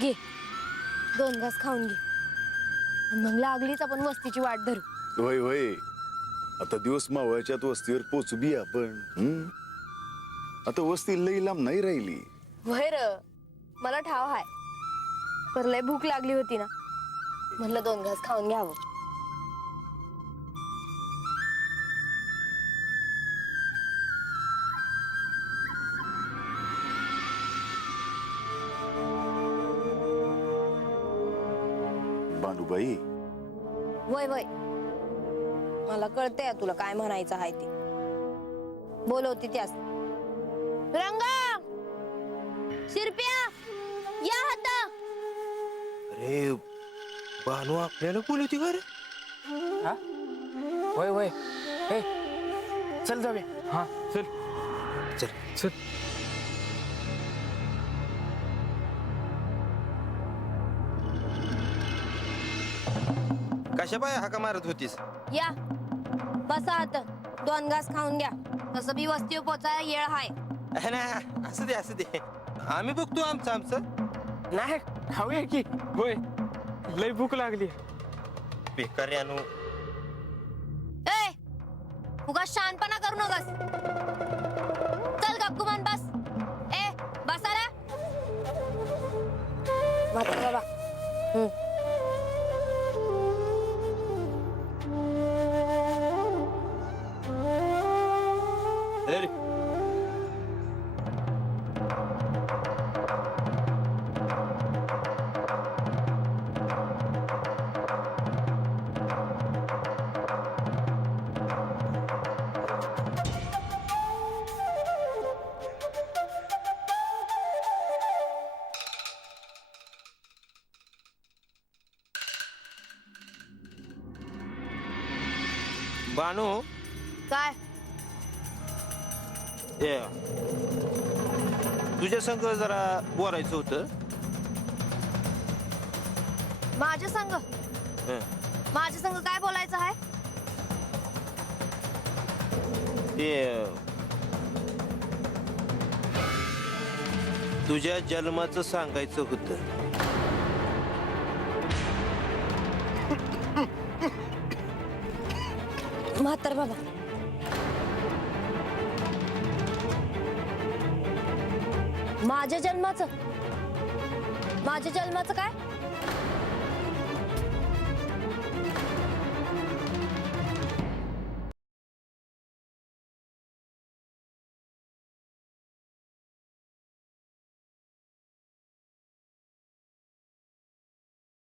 घे 2 घास खाऊन घे आणि मग लागलीच आपण वस्तीची वाट धरू. वय वय आता दिवस मावळच्यात वस्तीवर पोचू बी आपण. आता वस्ती लई लांब नाही राहिली. वय र मला ठाव हाय पर लय भूक लागली होती ना म्हणलं 2 घास खाऊन घ्यावं. बांडूबाई वय वय मला कळतंय तुला काय म्हणायचं आहे ते. बोलवती त्यास. रंगा शिरप्या या हाता. अरे बानू आपल्याला बोलवती का रे? हा वय वय हे चल जाऊया. हा चल चल चल. कशा बाय हाका मारत होतीस? या बसा आता 2 घास खाऊन घ्या. तसं बी वस्तीवर पोचायला येळ हाय. ना असू दे असू दे, आम्ही बघतो आमचं. नाही खाऊया की. होय लय भूक लागली. बेकार्यानो ए उगा शानपणा करू नकस. चल गप्पू मन बस. ए बसा रे म्हातारा बाबा. बानू काय ये तुझ्या संग जरा बोलायचं होतं. माझ्या संग हं. माझ्या संग काय बोलायचं आहे? ते तुझ्या जन्माचं सांगायचं होतं. म्हातारा बाबा माझ्या जन्माचं काय?